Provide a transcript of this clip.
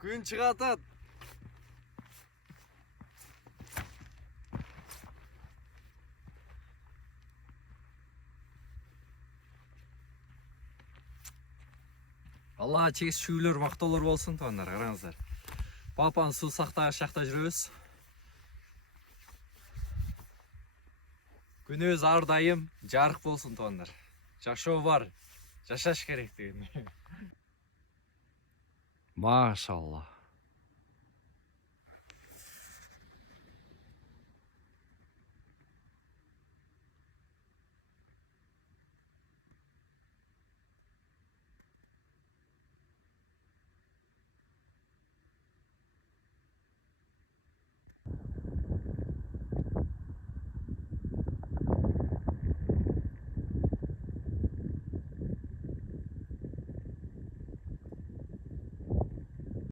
Күн шығатат. Алла чекс шүйлер мақтаулар болсын туғандар, қараңыздар. Папаны су сақтағы шақта жүрөбүз. Күнөз ардайым жарық болсын туғандар. Жашоо бар, жашаш керек деген. Машалла.